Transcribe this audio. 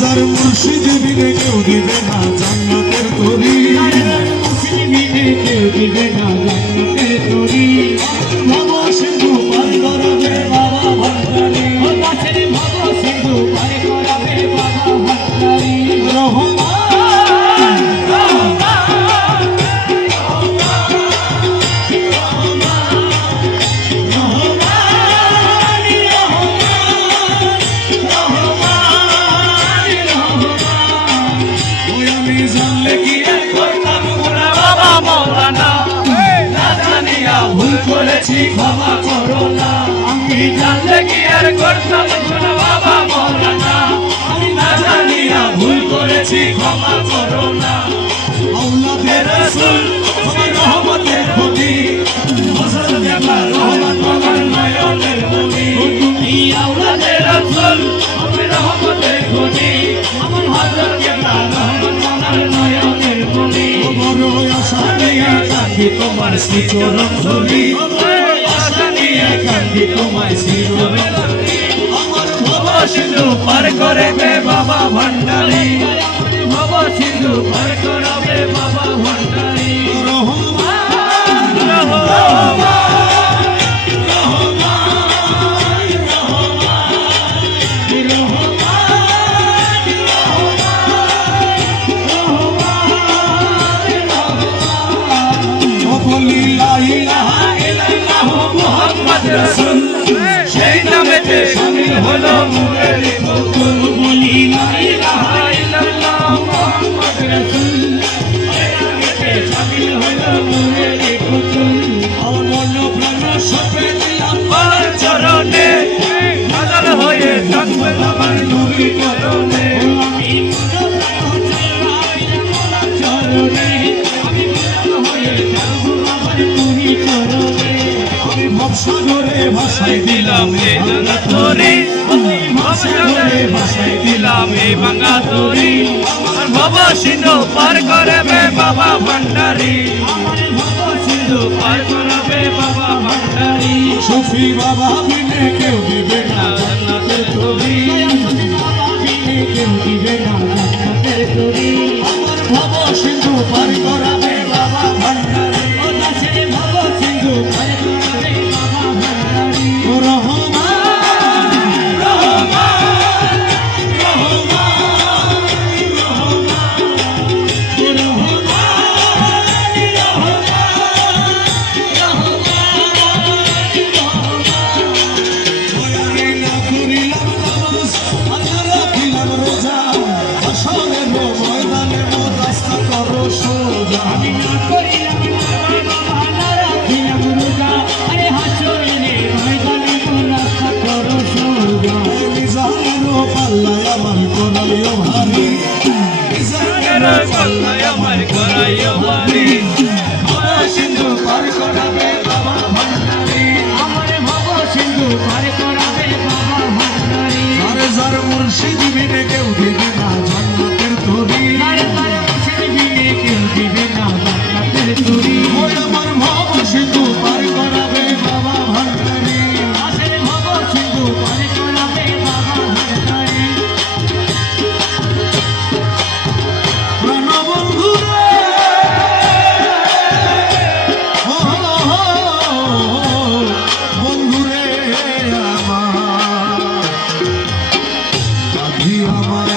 যার মুর্শিদ বিনে কেউ দিবে না জান্নাতের তরি, মুর্শিদ বিনে কেউ দিবে না জান্নাতের তরি। ভব সিন্ধু পার করাবে বাবা ভান্ডারি, ও গাছের ভব সিন্ধু পার করাবে বাবা ভান্ডারি। রহমান জানলে কি আর করতাম গুনাহ বাবা মাওলানা, না জানিয়া ভুল করেছি ক্ষমা করো না। আমি জানলে কি আর করতাম গুনাহ বাবা মাওলানা, আমি না জানিয়া ভুল করেছি ক্ষমা করো না। আওলাদের রাসূল তুমি রহমতের খনি, ফজল দেবা রহমত তোমার নয়নের মনি। তুমি আওলাদের রাসূল তুমি রহমতের খনি, আমার ফজল দেবা রহমত তোমার নয়নের মনি। বড় আশা নিয়ে কাঁদি তোমার শ্রীচরণ ধরি, আশা নিয়ে কাঁদি তোমার শ্রীচরণ ধরি। আমার ভব সিন্ধু পার করবে বাবা ভান্ডারি, ভব সিন্ধু পার করবে বাবা ভান্ডারি। রহমান রহমান সেই নামেতে শামিল হলো নূরের পুতুল। বলি লা ইলাহা ইল্লাল্লাহ মুহাম্মদ রাসূল, সেই নামেতে শামিল হলো নূরের পুতুল। অমল প্রাণ সপে দিলাম আমার চরণে, নাজাল হয়ে থাকবে আমার নবীর চরণে। আমি চরণে, আমি হয়ে থাকবো আমার নবীর চরণে। আমি ভবসাগরে ভাসাই দিলাম এই ভাঙা তরি, ভবসাগরে ভাসাই দিলাম এই ভাঙা তরি। আমার ভব সিন্ধু পার করবে বাবা ভান্ডারি, আমার ভব সিন্ধু পার করবে বাবা ভান্ডারি। শফি বাবা বিনে কেউ দিবে না জান্নাতের তরি, বাবা বিনে কেউ দিবে না জান্নাতের তরি। আমার ভব সিন্ধু পার করবে বাবা ভান্ডারি, ও গাছের ভব সিন্ধু পার করবে বাবা ভান্ডারি। রহমান রহমান রহমান আমি না করিলাম বাবা না রাখিলাম রোজা, আরে হাসরের ময়দানে রাস্তা করো সোজা। মিজানের পাল্লায় আমার করাইও ভারী, মিজানের পাল্লায় আমার করাইও ভারী। ভব সিন্ধু পার করাবে বাবা ভান্ডারি, আমার ভব সিন্ধু পার করাবে বাবা ভান্ডারি। যার যার মুর্শিদ বিনে কেউ দিবে না জান্নাতের তরি, তার তার মুর্শিদ বিনে কেউ দিবে না জান্নাতের তরি। ওই আমার ভব সিন্ধু পার করাবে বাবা ভান্ডারি। আসের ভব সিন্ধু পার করাবে বাবা ভান্ডারি। প্রাণবন্ধু রে, ও বন্ধু রে আমার, আধি আমার